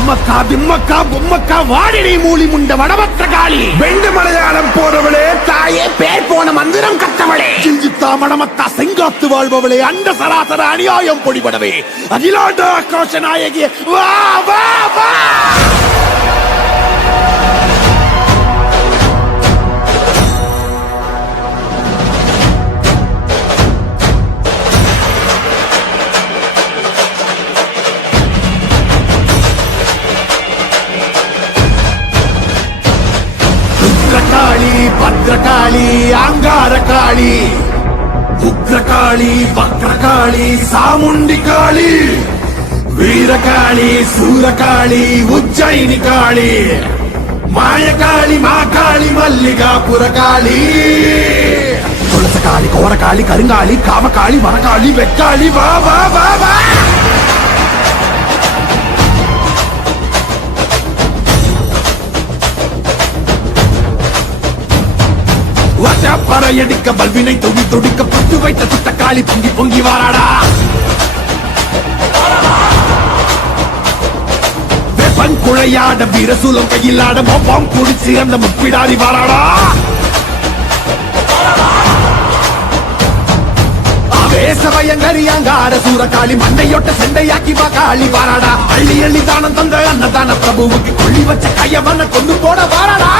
அம்மக்கா திம்மக்கா பொம்மக்கா வாடினை மூலி முண்ட வடவற்ற காளி வெண்டு மலையாளம் போறவளே தாயே பேர் போன மந்திரம் கத்தவளே சிஞ்சித்தா மடமத்தா செங்காத்து வாழ்பவளே அண்ட சராசர அநியாயம் பொடிபடவே அகிலாண்ட ஆக்ரோஷ நாயகி வா வா வா காளி பத்ரகாளி அங்கார காளி உக்ரகாளி வக்ரகாளி சாமுண்டி காளி வீரகாளி சூரகாளி உஜ்ஜயினி காளி மாயகாளி மாகாளி மல்லிகாபுர காளி துளசகாளி கோரகாளி கருங்காளி காமகாளி வரகாளி வெக்காளி வா வா வா வா பறையடிக்க பல்வினை தொகி தொடிக்க பட்டு வைத்த சுத்தக்காளி பொங்கி பொங்கி வாராடா வெப்பன் குழையாட வீரசூலம் கையிலாட மொப்பம் குடிச்சு அந்த முப்பிடாரி வாராடா ஆவேசவயங்கரி அங்கார சூரகாளி மண்டையொட்ட செண்டையாக்கி காளி வாராடா அள்ளி அள்ளி தானம் தந்த அன்னதான பிரபுவுக்கு கொள்ளி வச்ச கையவன கொண்டு போட வாராடா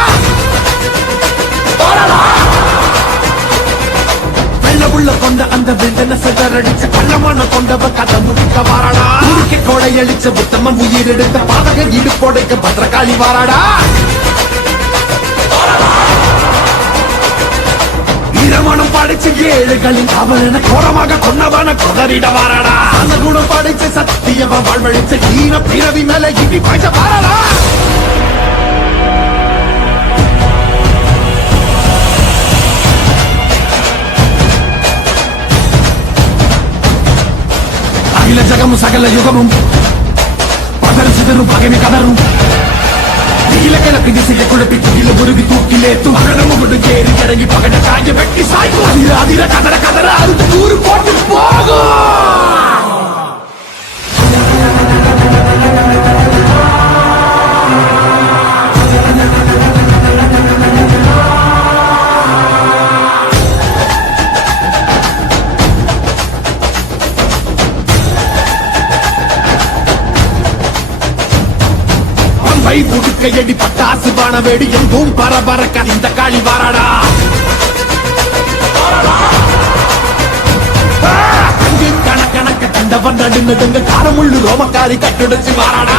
உள்ள கொண்ட அந்த வெண்டன செதறடிச்ச கள்ளமான கொண்டவ கதை முடிக்க வாராடா உருக்கி கொடையளிச்ச புத்தமம் உயிர் எடுத்த பாதக இடுப்போடைக்க பத்ரகாளி வாராடா இரமணம் படைச்ச ஏழுகளின் அவன கோரமாக கொன்னவன கொதறிட வாராடா அந்த குணம் படைச்ச சத்தியவ வாழ்வழிச்ச ஈன பிறவி மேல இடி பாய்ச்ச வாராடா அகில ஜகமும் சகல யுகமும் பதறு சிதறும் பகைமை கதரும் நீலக்கல பிடி செய்ய குழப்பி துகில முருகி தூக்கிலே துகடமும் ஏறி இறங்கி பகட காய வெட்டி சாய்க்கும் அதிர அதிர கதற கதற அறுத்து கூறு போட்டு போகும் கையடி பட்டாசு பான வேடி எங்கும் பரபரக்க இந்த காளி வாராடா கணக்க கண்டவன் நடுங்க காரமுள்ளு ரோமக்காரி கட்டுடைச்சு வாராடா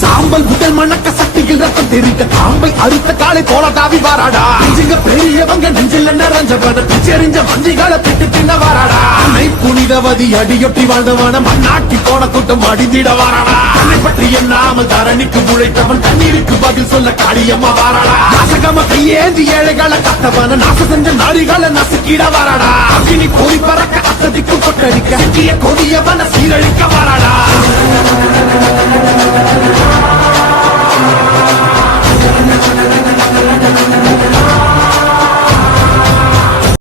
சாம்பல் முதல் மணக்க சக்தியில் ரத்தம் தெரிந்த காம்பை அறுத்த காலை போல தாவி வாராடா நெஞ்சுங்க பெரியவங்க நெஞ்சில் நிறைஞ்சவன பிச்செறிஞ்ச வஞ்சிகளை பிட்டு தின்ன வாராடா அன்னை புனிதவதி அடியொட்டி வாழ்ந்தவன மண்ணாட்டி போன கூட்டம் அடிந்திட வாராடா தன்னை பற்றி எண்ணாமல் தரணிக்கு உழைத்தவன் தண்ணீருக்கு பதில் சொல்ல காளியம்மா வாராடா நாசகம கையேந்தி ஏழைகளை கத்தவன நாச செஞ்ச நாடிகளை நசுக்கிட வாராடா அக்னி கோரி பறக்க அத்ததிக்கு கொட்டடிக்க கொடியவன சீரழிக்க வாராடா